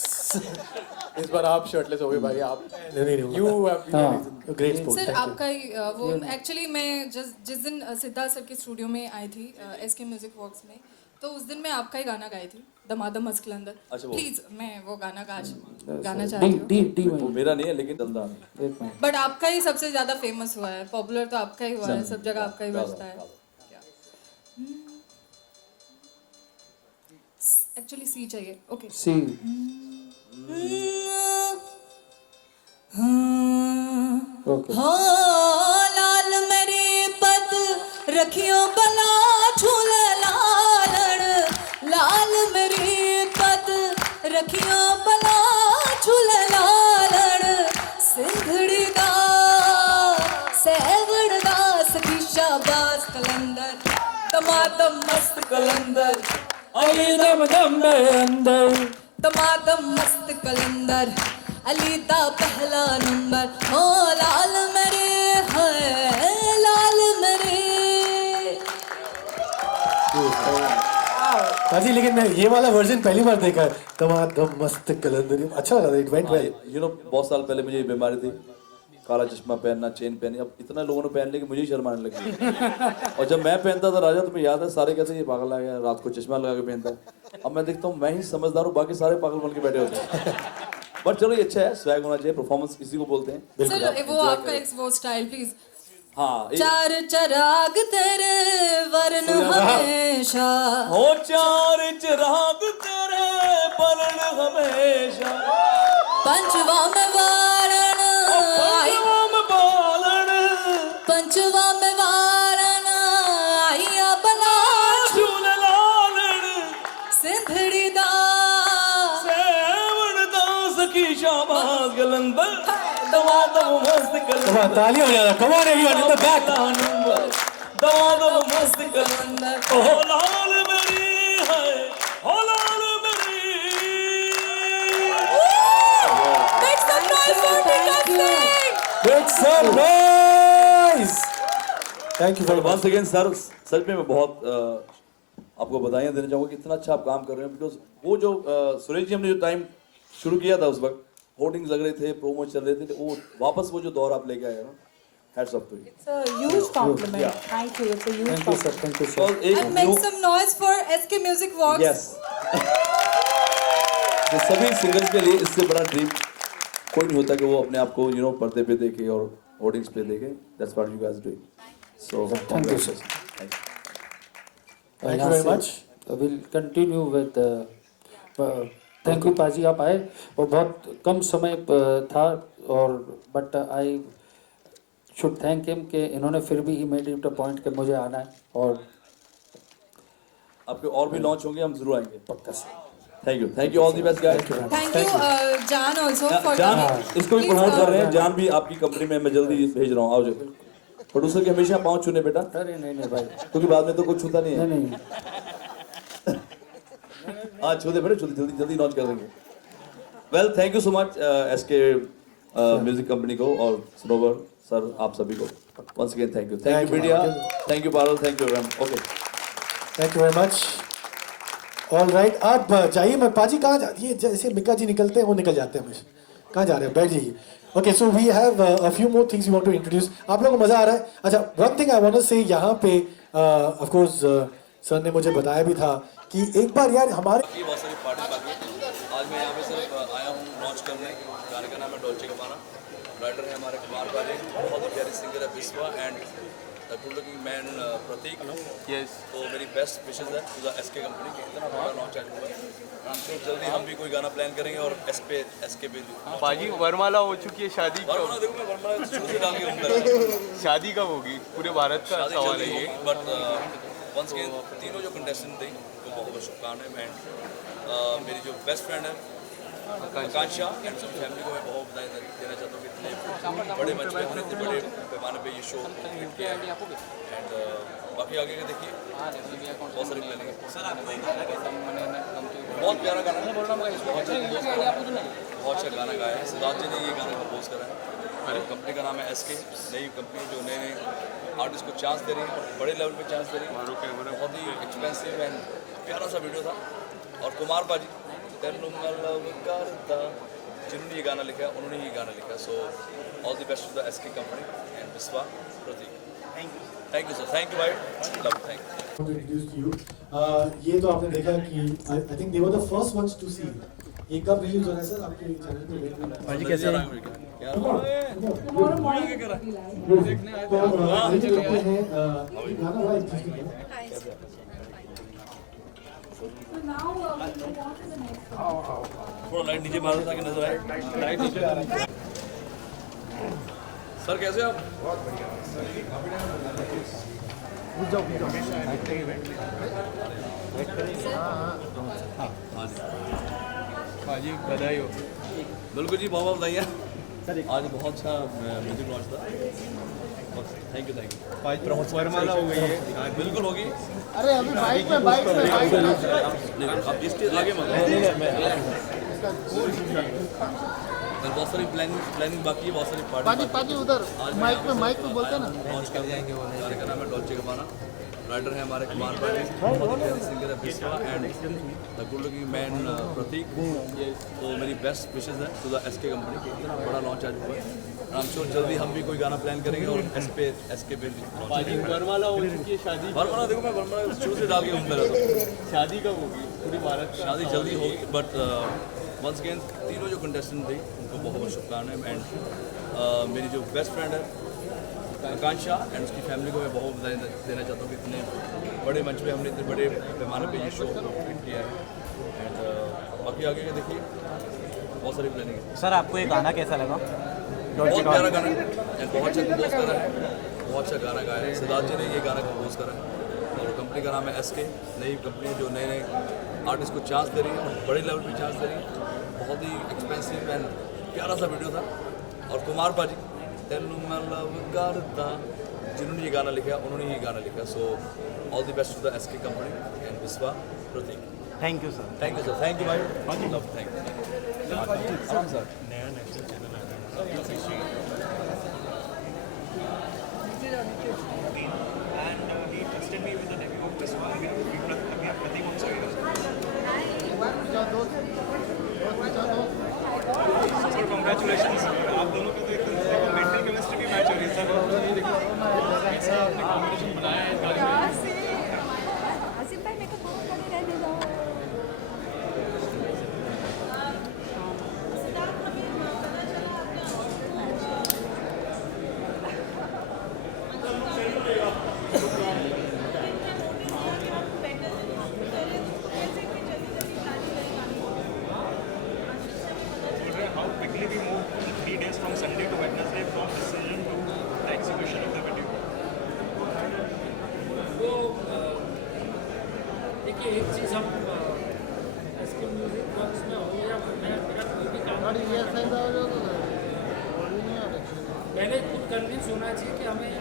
इस बार आप शर्टलेस हो गए भाई आप नहीं. यू हैव हाँ Great sport. Sir Thank you. आपका ही वो एक्चुअली मैं जिस दिन सिद्धार्थ सर के स्टूडियो में आई थी एसके म्यूजिक वर्क्स में तो उस दिन मैं आपका ही गाना गाई थी दमादम मस्कलंदर. अच्छा, वो। प्लीज मैं वो गाना गाना डी चाहती हूँ. डी डी वो मेरा नहीं है लेकिन चलता है. एक मिनट बट आपका ही सबसे ज्यादा फेमस हुआ है पॉपुलर तो आपका ही हुआ है सब जगह आपका ही बजता है. एक्चुअली सी चाहिए. ओके सी ओके हो लाल मेरी पत रखियो बला झूले लालण लाल मेरी पत रखियो बला झूले लालण सिंधड़ी दा सेवड़ दा सखी शाबाश कलंदर दमादम मस्त कलंदर अली दम दम में अंदर दमादम मस्त कलंदर अली दा पहला नंबर हो लाल मेरे है लाल मेरे काजी लेकिन मैं ये वाला वर्जन पहली बार देखा है. दम मस्त कलंदर. अच्छा लगा. It went well. You know बहुत साल पहले मुझे ये बीमारी थी. काला चश्मा पहनना चेन पहनी. अब इतना लोगों ने पहन लिया कि मुझे ही शर्म आने लगी. और जब मैं पहनता था राजा तुम्हें याद है सारे कहते ये पागल आ गया रात को चश्मा लगा के पहनता है. अब मैं देखता हूँ मैं ही समझदार हूँ बाकी सारे पागल बन के बैठे होते हैं. बट चलो ये अच्छा है स्वैग होना चाहिए. परफॉर्मेंस इसी को बोलते हैं. सर वो आपका एक वो स्टाइल प्लीज. हाँ चार चराग तेरे वरन हमेशा हो चार चिराग तेरे बलन हमेशा पंचवा में वारण पंचम बालन पंचवा में वारण आइया बला झूल लालन सिंधड़ी दा सेवण दास की शाबाश गलंदर दमादम मस्त Come कलंदर. on, ताली हो जाना. Come on, everyone in the back. दमादम मस्त कलंदर. ओ लाल मेरी है ओ लाल मेरी. Make some noise for Tika Singh. Make some noise. Thank you very much. Once again sir सच में मैं बहुत आपको बधाइयाँ देना चाहूँगा कि इतना अच्छा आप काम कर रहे हैं. बिकॉज वो जो सुरेश जी हमने जो टाइम शुरू किया था उस वक्त होर्डिंग्स लग रहे थे प्रोमो चल रहे थे वो वापस वो जो दौर आप लेके आए ना hats off to you. It's a huge compliment. Thank you. It's a huge thank you sir thank you sir. और एक And make some noise for SK Music Works. Yes तो सभी सिंगर्स के लिए इससे बड़ा ड्रीम कोई नहीं होता कि वो अपने आप को यू नो पर्दे पे देखे और होर्डिंग्स पे देखे. That's what you guys doing. So Thank you, sir. Thank you very much. Will continue with thank you पाजी आप आए और बहुत कम समय था और but I should thank him कि इन्होंने फिर भी he made it a point कि मुझे आना है और आपके और भी लॉन्च होंगे हम जरूर आएंगे पक्का से. Thank you all the best guys. Thank you, Jan also for जान coming. इसको भी Please, प्रमोट कर रहे हैं. जान भी आपकी कंपनी में मैं जल्दी भेज रहा हूँ. आओ जो प्रोड्यूसर के हमेशा पाँव छूने बेटा, अरे नहीं भाई, क्योंकि बाद में तो कुछ छूता नहीं है। नहीं हाँ छू दे बेटा, छू दे, जल्दी जल्दी लॉन्च कर देंगे। Well thank you so much SK music company को और सरोवर सर आप सभी को once again thank you media, thank you Parul, thank you Ram. Okay thank you very much. All right, आप जाइए। मैं पाजी कहाँ जा, ये जैसे मिका जी निकलते हैं वो निकल जाते हैं हमेशा। कहाँ जा रहे हैं, बैठ जाइए। Okay so we have a few more things we want to introduce. आप लोगों को मजा आ रहा है? अच्छा, one thing I want to say, यहाँ पे ऑफ कोर्स सर ने मुझे बताया भी था कि एक बार यार हमारे बहुत सारी पार्टी बाकी है। आज मैं यहाँ पे सिर्फ आया हूँ लॉन्च करने। गाने का नाम है डॉल्चे गाबाना। राइटर है हमारे कुमार पाजी, बहुत ही प्यारे सिंगर है Vishwa and the good looking man Prateek. Yes, तो मेरी बेस्ट विशेस है टू द एसके कंपनी के, इतना बड़ा लॉन्च आज हुआ है। जल्दी हम भी कोई गाना प्लान करेंगे और एसके पे पाजी वरमाला हो चुकी है, शादी वरमाला देखो, मैं वरमाला शुरू से डाल के घूमता रहता हूँ। शादी कब होगी? पूरे भारत का शादी सवाल जल्दी है ये। होगी, बट वंस अगेन तीनों जो कंटेस्टेंट थे उनको बहुत बहुत शुभकामनाएं। एंड मेरी जो बेस्ट फ्रेंड है आकांक्षा एंड उसकी फैमिली को मैं बहुत बधाई देना चाहता हूँ कि इतने बड़े मंच पे हमने इतने बड़े पैमाने पे ये शो हिट किया है। एंड बाकी आगे का देखिए, बहुत सारी प्लानिंग है। बहुत प्यारा गाना है, बहुत अच्छा गाना गाया है। सिद्धार्थ जी ने ये गाना कंपोज करा है। और कंपनी का नाम है एसके, नई कंपनी जो नए नए आर्टिस्ट को चांस दे रही है, बड़े लेवल पे चांस दे रही है। बहुत ही एक्सपेंसिव एंड प्यारा सा वीडियो था। और कुमार पाजी तेनू मैं लव करता, जिन्होंने ये गाना लिखा उन्होंने ये गाना लिखा। So all the best to the SK company and Vishwa Prateek. Thank you sir, thank you भाई, love, thank you. introduce to you. ये तो आपने देखा कि I think they were the first ones to see. ये कब रिलीज हो रहा है सर आपके चैनल पे? भाजी कैसे हैं? तो मुझे लगता है गाना बड़ा इंटरेस्टिंग है। थोड़ा लाइट नीचे मारो ताकि नजर आए। लाइट नीचे आ रहा है। सर कैसे हैं आप? पाजी बधाई हो। बिल्कुल जी, बहुत बहुत बधाइयाँ। आज बहुत अच्छा म्यूजिक लॉन्च था। Thank you, thank you. पाजी वरमाला हो गई है, बिल्कुल होगी। अरे अभी बाइक में आप इसके आगे मत, बहुत सारी प्लानिंग बाकी है, बहुत सारी पार्टी पाजी उधर माइक पे बोलते ना। लॉन्च कर जाएंगे। गाने का नाम है डॉल्चे गाबाना। राइटर है हमारे कुमार पाजी, बहुत ही प्यारे सिंगर है Vishwa and the good looking man Prateek. तो मेरी बेस्ट विशेस है टू द एसके कंपनी के, इतना बड़ा लॉन्च आज हुआ है। आई एम श्योर जल्दी हम भी कोई गाना प्लान करेंगे और एसके पे वरमाला हो चुकी है, शादी वरमाला देखो, मैं वरमाला शुरू से डाल के घूमता रहता हूँ। शादी कब होगी? पूरे भारत का शादी जल्दी होगी, बट वंस अगेन तीनों जो कंटेस्टेंट थे उनको बहुत बहुत शुभकामनाएं। एंड मेरी जो बेस्ट फ्रेंड है आकांक्षा एंड उसकी फैमिली को मैं बहुत बधाई देना चाहता हूँ कि इतने बड़े मंच पे हमने इतने बड़े पैमाने पे ये शो हिट किया है। एंड बाकी आगे का देखिए, बहुत सारी प्लानिंग है। सर आपको ये गाना कैसा लगा? बहुत प्यारा गाना है एंड बहुत अच्छा कंपोज करा है, बहुत अच्छा गाना गाया है। सिद्धार्थ जी ने ये गाना कंपोज करा है। और कंपनी का नाम है एसके, नई कंपनी जो नए नए आर्टिस्ट को चांस दे रही है, बड़े लेवल पे चांस दे रही है। बहुत ही एक्सपेंसिव एंड प्यारा सा वीडियो था। और कुमार पाजी तेनू मैं लव करता, जिन्होंने ये गाना लिखा उन्होंने ये गाना लिखा। So all the best to the SK company and Vishwa Prateek. Thank you sir. Thank you sir, thank you भाई, लव, थैंक यू। आराम सर। Congratulations, आप दोनों का तो एक मेंटल केमिस्ट्री भी मैच हो रही है सर। ऐसा आपने कॉम्बिनेशन बनाया है इस गाने में। आसिफ भाई मेरे को बहुत बड़े रहने दो। How quickly we moved 3 days from Sunday to Wednesday from decision to the execution of the video. वो देखिए, एक चीज़ हम एसके म्यूजिक बॉक्स में हो या मेरा कोई भी काम, मैंने खुद कन्विंस होना चाहिए कि हमें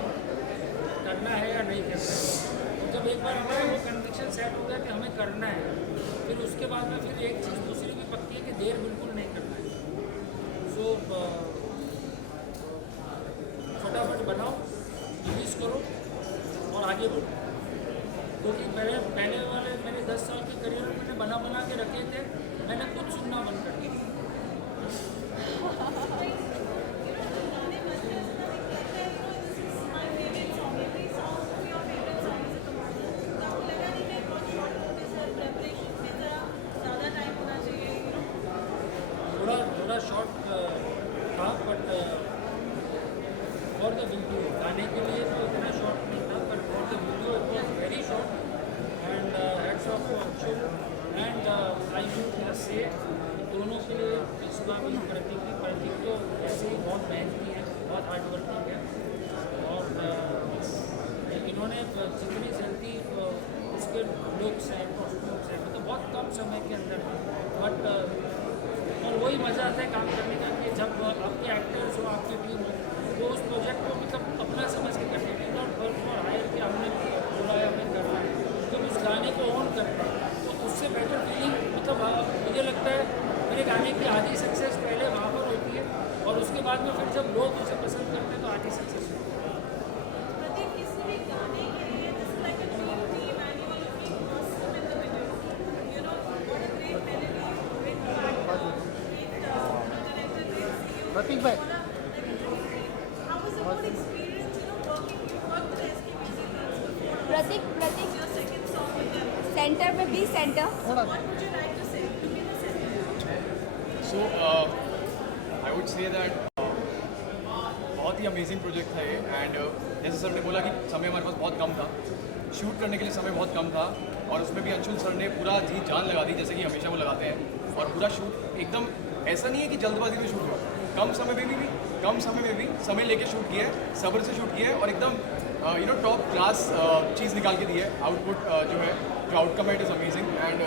करना है या नहीं करना है। जब एक बार हमारा वो कन्विक्शन सेट हो गया कि हमें करना है, फिर उसके बाद में फिर एक चीज़ दूसरी भी पक्की है कि देर बिल्कुल नहीं करना है। सो फटाफट बनाओ, रिलीज करो और आगे बढ़ो। क्योंकि पहले वाले मैंने 10 साल के करियर में मैंने बना के रखे थे, मैंने खुद सुनना बंद कर दिया। थोड़ा शॉर्ट था, बट फॉर द वीडियो गाने के लिए तो इतना शॉर्ट नहीं था, but for the video it was very short and heads off to Anshul and I should say दोनों के लिए इसका भी प्रतीक तो ऐसे ही बहुत मेहनती है, बहुत हार्ड वर्किंग है और इन्होंने जितनी जल्दी उसके लुक्स हैं, कॉस्ट्यूम्स हैं, मतलब बहुत कम समय के अंदर, बट और वही मज़ा आता है काम करने का कि जब आपके एक्टर्स हो, आपकी टीम हो, तो उस प्रोजेक्ट को मतलब अपना समझ के करने के नॉट फॉर हायर कि हमने बोला है हमें करना है, जब उस गाने को ऑन करते हैं तो उससे बेटर फीलिंग मतलब मुझे लगता है मेरे गाने की आधी सक्सेस पहले वहाँ पर होती है और उसके बाद में फिर जब लोग उसे पसंद करते हैं तो आधी सक्सेस होती है। प्रतीक भाई प्रतीक सेंटर में be centre. So I would say that बहुत ही अमेजिंग प्रोजेक्ट था ये एंड जैसे सर ने बोला कि समय हमारे पास बहुत कम था, शूट करने के लिए समय बहुत कम था और उसमें भी अंशुल सर ने पूरा जी जान लगा दी जैसे कि हमेशा वो लगाते हैं और पूरा शूट एकदम ऐसा नहीं है कि जल्दबाजी में शूट हुआ, कम समय में भी समय लेके शूट किया है, सब्र से शूट किया है और एकदम टॉप क्लास चीज़ निकाल के दी है। आउटपुट जो है, जो आउटकम है, it is amazing and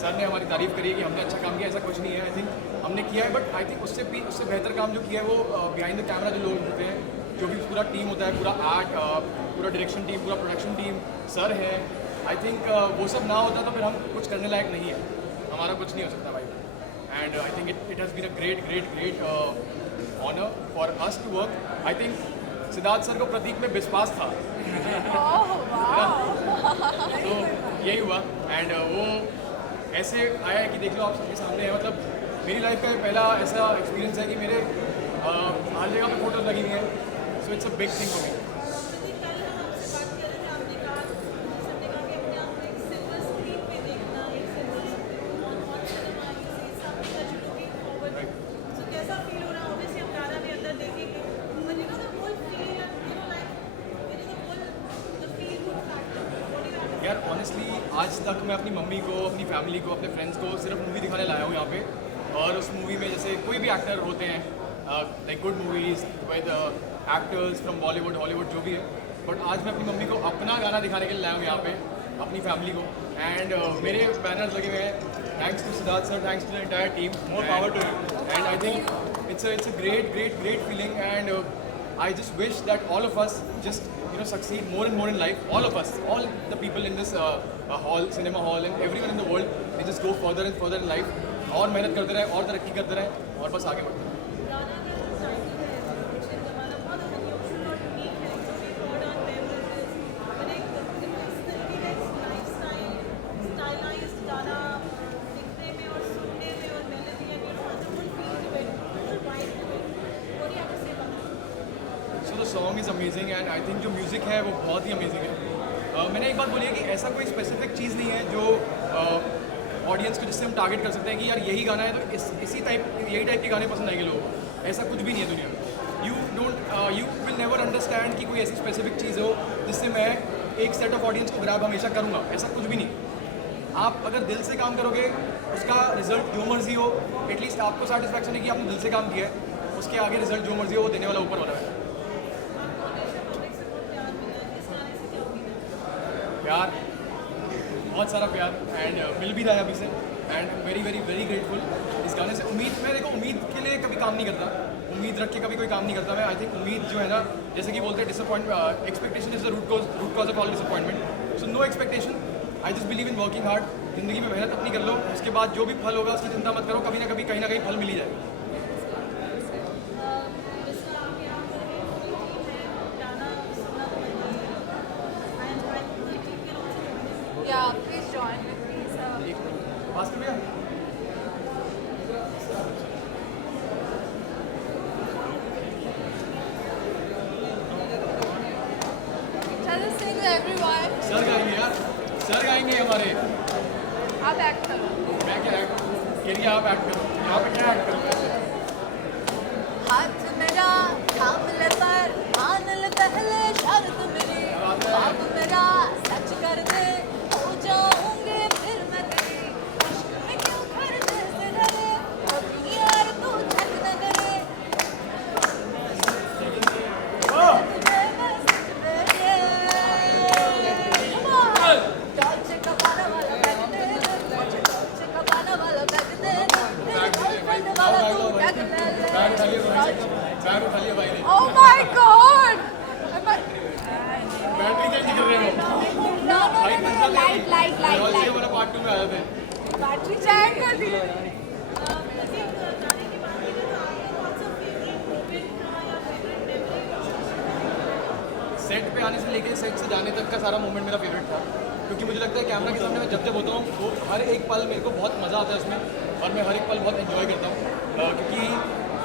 sir ने हमारी तारीफ करी है कि हमने अच्छा काम किया, ऐसा कुछ नहीं है। आई थिंक हमने किया है, बट आई थिंक उससे बेहतर काम जो किया है वो बिहाइंड द कैमरा जो लोग होते हैं, जो भी पूरा टीम होता है, पूरा आर्ट, पूरा डायरेक्शन टीम, पूरा प्रोडक्शन टीम, सर है, आई थिंक वो सब ना होता तो फिर हम कुछ करने लायक नहीं है, हमारा कुछ नहीं हो सकता भाई। And I think it has been a great honour for us to work. I think Siddharth sir को प्रतीक में विश्वास था तो यही हुआ एंड वो ऐसे आया है कि देख लो आप सबके सामने है। मतलब मेरी लाइफ का पहला ऐसा एक्सपीरियंस है कि मेरे हर जगह पे फोटोज लगी हुई हैं, so it's a big thing for me. यार ऑनेस्टली आज तक मैं अपनी मम्मी को, अपनी फैमिली को, अपने फ्रेंड्स को सिर्फ मूवी दिखाने लाया हूँ यहाँ पे, और उस मूवी में जैसे कोई भी एक्टर होते हैं like good movies with actors from Bollywood, Hollywood, जो भी है, बट आज मैं अपनी मम्मी को अपना गाना दिखाने के लिए लाया हूँ यहाँ पे, अपनी फैमिली को। एंड मेरे बैनर्स लगे हुए हैं, thanks to Siddharth sir, thanks to the entire team, more power to you. And I think it's a great feeling and I just wish that all of us just succeed more and more in life, all of us, all the people in this hall, cinema hall and everyone in the world, they just go further and further in life और मेहनत करते रहे और तरक्की करते रहे और बस आगे बढ़ते रहे। Song is amazing and I think जो म्यूज़िक है वो बहुत ही अमेजिंग है। मैंने एक बात बोली है कि ऐसा कोई स्पेसिफिक चीज़ नहीं है जो ऑडियंस को जिससे हम टारगेट कर सकते हैं कि यार यही गाना है तो यही टाइप के गाने पसंद आएंगे लोगों को, ऐसा कुछ भी नहीं है दुनिया में। यू विल नेवर अंडरस्टैंड कि कोई ऐसी स्पेसिफिक चीज़ हो जिससे मैं एक सेट ऑफ ऑडियंस को ग्रैब हमेशा करूँगा, ऐसा कुछ भी नहीं। आप अगर दिल से काम करोगे उसका रिजल्ट जो मर्जी हो, एटलीस्ट आपको सेटिस्फैक्शन है कि आपने दिल से काम किया है, उसके आगे रिजल्ट जो मर्जी हो वो देने वाला ऊपर वाला है। प्यार, बहुत सारा प्यार एंड मिल भी रहा है अभी से एंड वेरी ग्रेटफुल इस गाने से। उम्मीद के लिए कभी काम नहीं करता, उम्मीद रख के कभी कोई काम नहीं करता मैं। आई थिंक उम्मीद जो है ना, जैसे कि बोलते हैं disappointment, expectation is the root cause of all disappointment. So no expectation, I just believe in working hard. जिंदगी में मेहनत अपनी कर लो, उसके बाद जो भी फल होगा उसकी चिंता मत करो, कभी ना कभी कहीं ना कहीं फल मिल ही जाएगा। Yeah, please join me, please. पास में भैया Shall I sing to everyone? Sir गाएंगे यार, सर गाएंगे हमारे। आप एक्ट करो। मैं क्या एक्ट कह रही है, आप एक्ट करो। यहाँ पे क्या एक्ट करो? हाथ मेरा थाम ले पर मान ले पहले शर्त मेरी, ख्वाब मेरा सच कर दे, हो जाऊंगे फिर मैं तेरी। इश्क में क्यों घर जैसे डरे, कभी यार तू झक न करे। तुझे मैं सच दे, डॉल्चे कबाना वाला बैग दे, डॉल्चे कबाना वाला बैग दे, तेरे गर्लफ्रेंड वाला तू बैग ले ले। बैग उठा लिया भाई ने। Oh my God! Battery change कर रहे हो? No, light. ये वाला पार्ट 2 में आया थे। बैटरी चेंज कर दी। सेट पे आने से लेके सेट से जाने तक का सारा मोमेंट मेरा फेवरेट था, क्योंकि मुझे लगता है कैमरा के सामने मैं जब होता हूँ वो हर एक पल मेरे को बहुत मज़ा आता है उसमें, और मैं हर एक पल बहुत एंजॉय करता हूँ। क्योंकि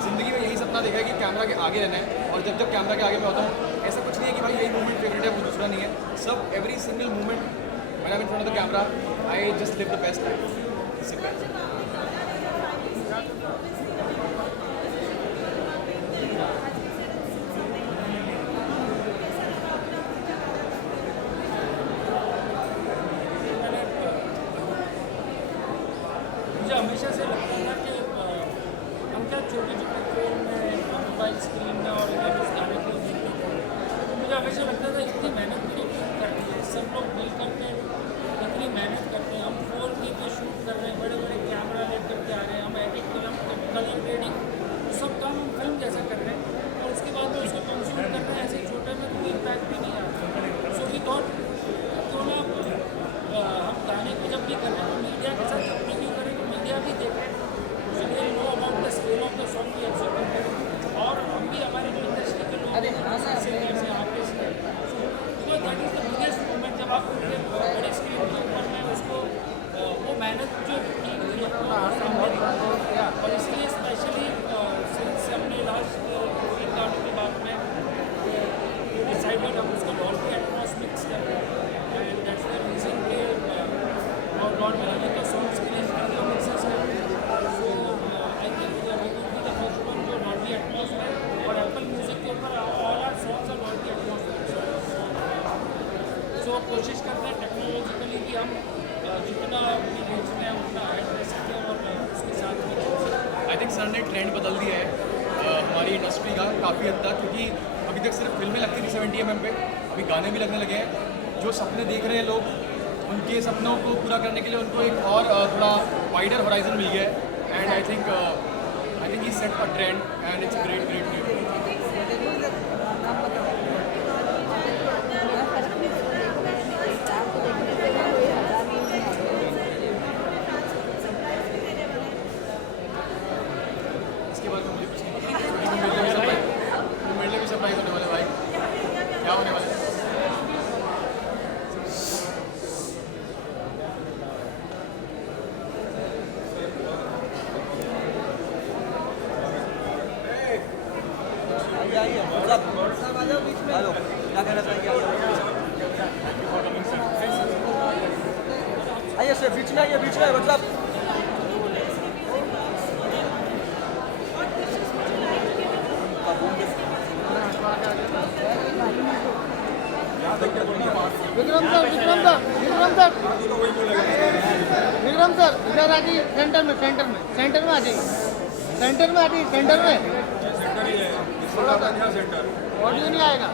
ज़िंदगी में यही सपना देखा है कि कैमरा के आगे रहना है, और जब कैमरा के आगे मैं होता हूँ ऐसा कुछ नहीं है कि भाई यही मोमेंट फेवरेट है वो दूसरा नहीं है। सब every single moment when I am in front of the camera I just live the best life. इससे बेस्ट मुझे हमेशा से लगता था कि हम क्या छोटे छोटे फोन में मोबाइल स्क्रीन में और इधर उस गाने को देखते थे, तो मुझे हमेशा लगता था इतनी मेहनत क्यों करती है सब लोग मिल करके, इतनी मेहनत करते हैं। हम 4K पे शूट कर रहे हैं, बड़े बड़े कैमरा लेकर के आ रहे हैं, हम एडिट कलर ग्रेडिंग सब काम हम फिल्म जैसा कर रहे हैं, और उसके बाद में उसको कंज्यूम कर रहे हैं ऐसे छोटे में, कोई इम्पैक्ट भी नहीं आता। सो वी थॉट क्यों ना हम गाने को जब भी कर रहे हैं तो मीडिया के साथ अपने क्यों करें, मीडिया भी देखें, so they know about the scale of the song we accept करें, और हम भी हमारे इंडस्ट्री के लोग सिंगर से आर्टिस्ट हैं, so that is the biggest moment जब आप बड़े स्क्रीन के ऊपर में उसको वो मेहनत जो टीम की और इसलिए स्पेशली सिंस हमने लास्ट फिल्म गानों के बाद में डिसाइडेड हम उसको डॉल्बी एटमॉस मिक्स कर रहे हैं, एंड दैट्स द रीज़न के और नॉट मिलेंगे तो सॉन्ग्स के लिए स्टूडियो मिक्सेस हैं। So I think we will be the first one जो डॉल्बी एटमॉस में, और एप्पल म्यूजिक के ऊपर all our songs are Dolby Atmos में। सो कोशिश करते हैं टेक्नोलॉजिकली कि हम जितना अपनी रेंज में उतना ऐड रह सकें और उसके साथ में। आई थिंक सर ने ट्रेंड बदल दिया है हमारी इंडस्ट्री का काफ़ी हद तक, क्योंकि अभी तक सिर्फ फिल्में लगती थी 70 mm पे, अभी गाने भी लगने लगे हैं। जो सपने देख रहे हैं लोग, उनके सपनों को पूरा करने के लिए उनको एक और थोड़ा वाइडर होराइजन मिल गया है, and I think he set a trend and it's great great great. इसके बाद मुझे कुछ नहीं, मेरे लिए भी सरप्राइज होने वाले भाई, क्या होने वाले। आइए सर, बीच में आइए, बीच में मतलब विक्रम सर इधर आ जाइए, सेंटर में आ जाइए, सेंटर में आ जाइए, सेंटर में ऑडियो नहीं आएगा।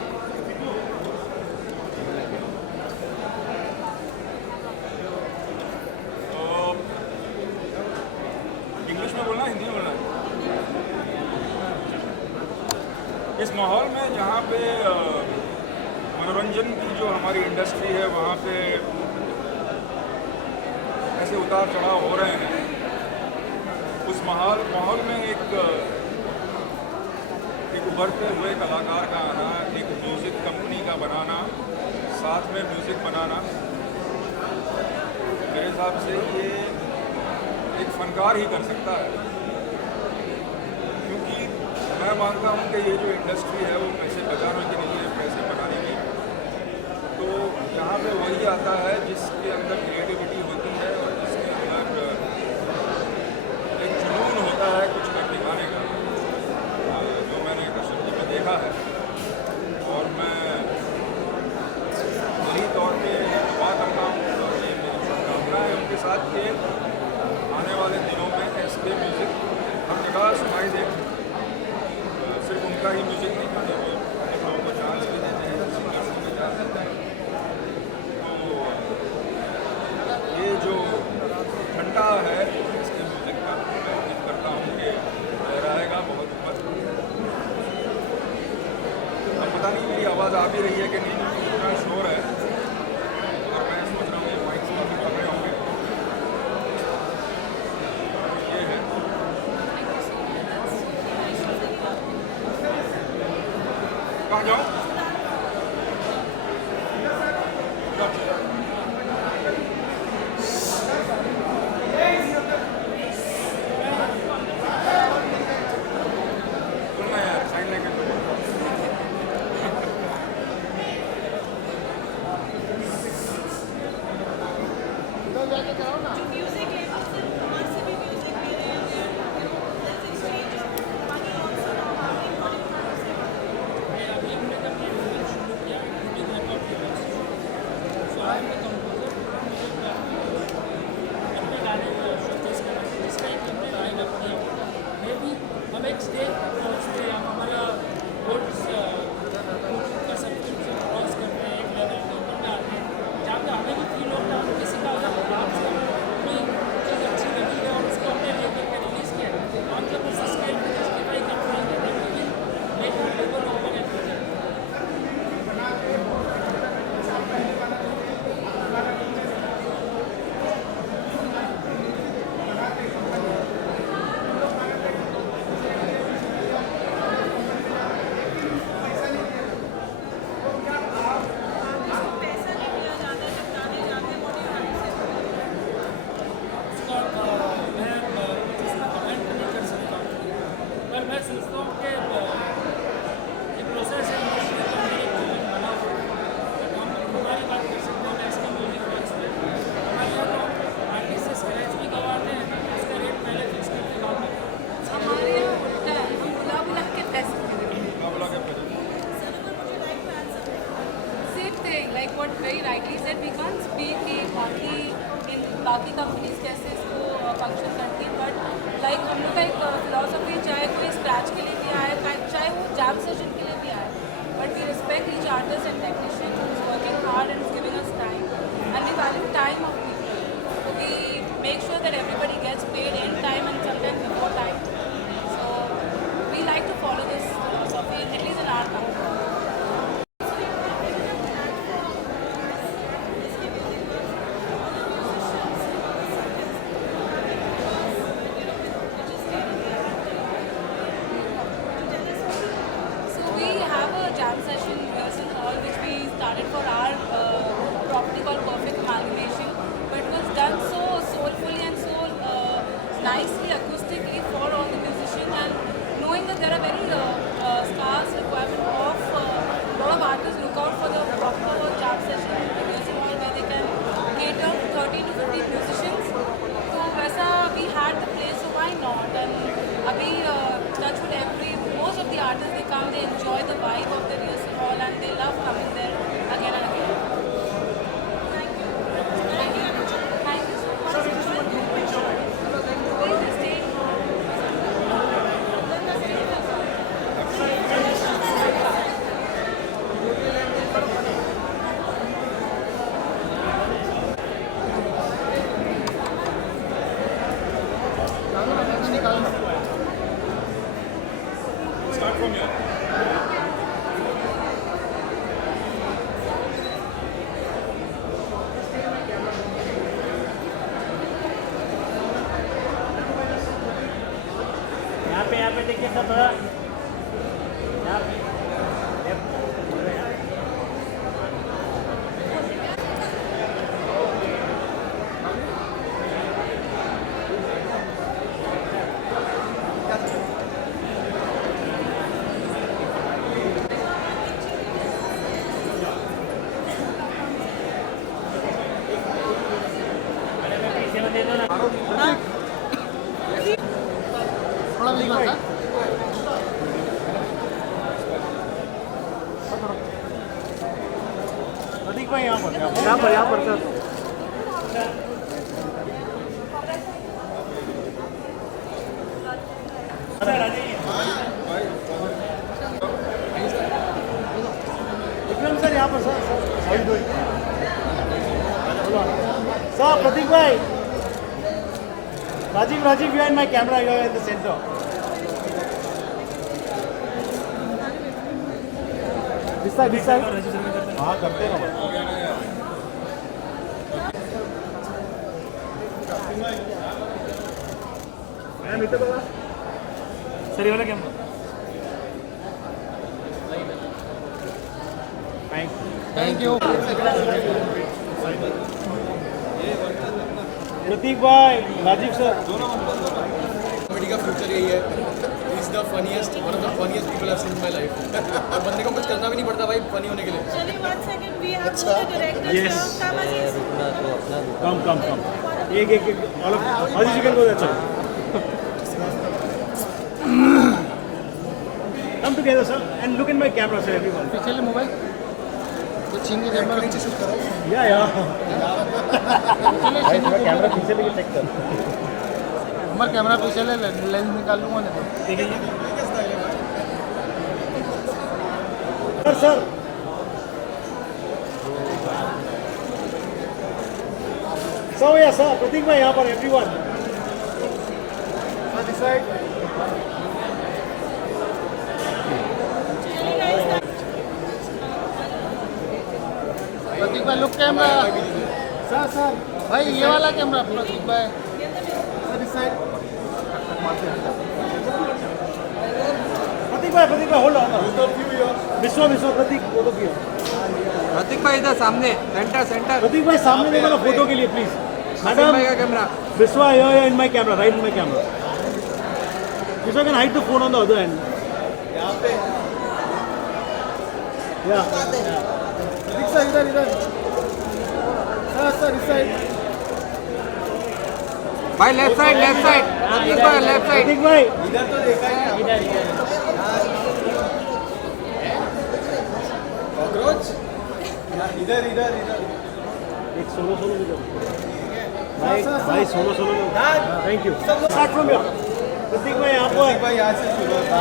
इंग्लिश में बोलना, हिंदी में बोलना? इस माहौल में जहाँ पे मनोरंजन की जो हमारी इंडस्ट्री है वहाँ पे ऐसे उतार चढ़ाव हो रहे हैं, उस माहौल में एक उभरते हुए कलाकार का आना, एक म्यूज़िक कंपनी का बनाना, साथ में म्यूज़िक बनाना, मेरे हिसाब से ये एक फनकार ही कर सकता है। क्योंकि मैं मानता हूँ कि ये जो इंडस्ट्री है वो पैसे बचाने की नहीं है, पैसे बनाने की। तो यहाँ पे वही आता है जिसके अंदर क्रिएटिविटी होती है और जिसके अंदर एक जुनून होता है कुछ कर दिखाने का, जो मैंने कश्मीर में देखा है। और मैं यही तौर पे दुआ करता हूँ और ये मेरी शुभकामना है उनके साथ के आने वाले दिनों में SK म्यूज़िक हर जगह सुनाई दे। सिर्फ उनका ही म्यूज़िक नहीं गाने में लोगों को चांस भी देते हैं, सिंगर्स को भी चांस देते हैं। तो ये जो ठंडा है SK म्यूज़िक का, मैं उम्मीद करता हूँ कि लहराएगा बहुत ऊपर। अब पता नहीं मेरी आवाज़ आ भी रही है कि नहीं, इतना शोर है और मैं सोच रहा हूँ ये माइक्स में भी पकड़े होंगे। ये है कहाँ जाऊँ? सुनना यार, साइन लैंग्वेज में बोलो। उधर जाके कराओ ना। अभी हमने जब म्यूजिक शुरू किया यूट्यूब लैपटॉप के पास, सो आई एम द कंपोजर, अपने गाने शोकेस करना, जिसका एक हमने लाइन अपनी मे भी हम एक स्टेज पहुँचते हैं, हम हमारा वर्ड्स का सब्सक्रिप्शन क्रॉस करते हैं, एक लेवल के ऊपर में आते हैं जहाँ पे हमें भी फील होता है हम किसी का अगर डांस से कोई चीज़ अच्छी लगी है और उसको हमने लेकर के रिलीज़ किया, हम जब उस स्केल पर जस्टिफाई कर पाएंगे तो मेक लेवल ओपन है। उसका मैं इसमें कमेंट नहीं कर सकता, पर मैं सोचता हूँ कि ये प्रोसेस है इंडस्ट्री का मेरे जीवन बना हुआ। हम हमारी बात कर सकते हैं इसका म्यूजिक वर्क्स में, हमारे यहाँ तो आर्टिस्ट से स्क्रैच भी गवाते हैं, उसका रेट पहले फिक्स करके गाते हैं। हमारे यहाँ उल्टा है, हम बुला बुला के पैसे देते हैं। मुकाबला के पहले Same thing, like what very rightly said, we can't speak कि बाकी कंपनीज कैसे इसको फंक्शन करती हैं, बट लाइक हम लोग का एक फिलॉसफी, चाहे कोई स्क्रैच के लिए भी आए, चाहे वो जैम सेशन के लिए भी आए, but we respect each artist and technician who is working hard and is giving us time, and we value time of people. So we make sure that everybody gets paid in time and sometimes before time. So we like to follow this philosophy, at least in our company. So we have a jam session rehearsal hall which we started for our property called Perfect Amalgamation, but it was done so soulfully and so nicely acoustically for all the musicians, and knowing that there are very scarce requirement of a lot of artists look out for the proper jam session rehearsal hall where they can cater to 30 to 50 musicians. So वैसा we had the place, so why not? And अभी touch with most of the artists, they come, they enjoy the vibe of the rehearsal hall and they love coming there again and again. Thank you. Thank you. Thank you so much. Where is the stage? Start from here. यहाँ पे देखिए सब थोड़ा यहाँ पे थोड़ा भी बता प्रतीक भाई यहाँ पर सर विक्रम सर यहाँ पर सर प्रतीक भाई Rajiv, you are in my camera, you are in the center. This side. हाँ करते हैं मैम इधर बोला सर ये वाला कैमरा थैंक यू प्रतीक भाई राजीव सर कॉमेडी का फ्यूचर यही है is the funniest one of the funniest people I seen in my life और बंदे को कुछ करना भी नहीं पड़ता भाई फनी होने के लिए कम एक all of Aziz you can go that's come together sir and look in my camera sir everyone पीछे ले मोबाइल तो छीन के कैमरा नीचे शूट करो या कैमरा पीछे लेके चेक कर हमारा कैमरा पीछे ले लेंस निकाल लूंगा नहीं तो ठीक है सर सर प्रतीक भाई यहाँ पर एवरीवन प्रतीक भाई लुक कैमरा सर भाई ये वाला कैमरा प्रतीक भाई प्रतीक भाई होल्ड ऑन विश्व प्रतीक वो तो प्रतीक भाई इधर सामने सेंटर प्रतीक भाई सामने देखो ना फोटो के लिए प्लीज मैडम का camera Vishwa in my camera right in my camera Vishwa can hide the phone on the other end यहाँ पे या प्रतीक सर इधर सर इस साइड भाई लेफ्ट साइड प्रतीक भाई लेफ्ट साइड प्रतीक भाई इधर तो देखा ही इधर कॉकरोच इधर एक सोलो भाई solo thank you start from here Prateek भाई यहाँ पर भाई यहाँ से शुरू होता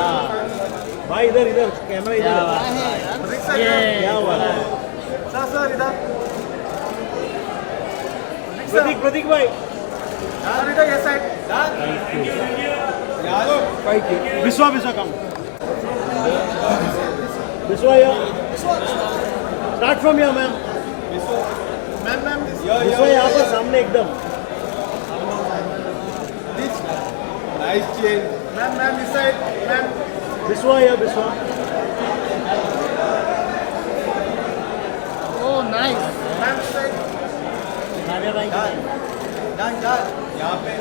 भाई इधर कैमरा इधर ये क्या हुआ सर इधर प्रतीक भाई इधर ये साइड विश्वा कम विश्वा स्टार्ट फ्रॉम हियर मैम विश्वा यहाँ पर सामने एकदम नाइस चेंज मैम इस साइड मैम विश्वा ओह नाइस मैम इस साइड भाई यहाँ पे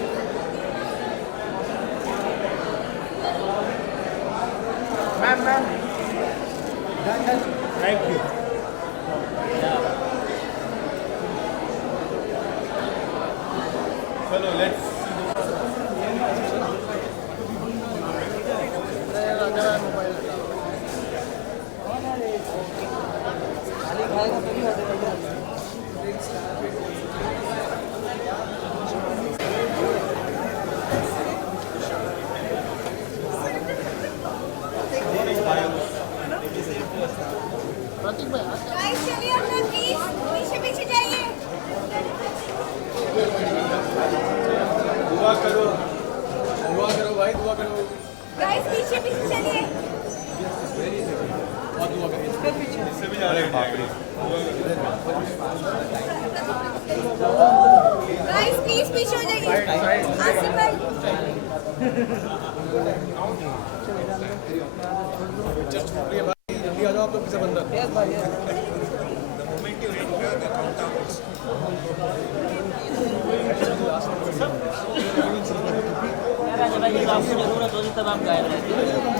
मैम थैंक यू चलो लेट्स प्रतीक भाई गाइस चलिए अपना प्लीज पीछे जाइए दुआ करो भाई दुआ करो गाइस पीछे चलिए बहुत दुआ करिए इससे भी जा रहे हैं गाइस प्लीज पीछे हो जाइए आसिफ भाई जल्दी आ जाओ आप लोग सब अंदर। जब आपको जरूरत होगी तब आप गायब रहते हैं।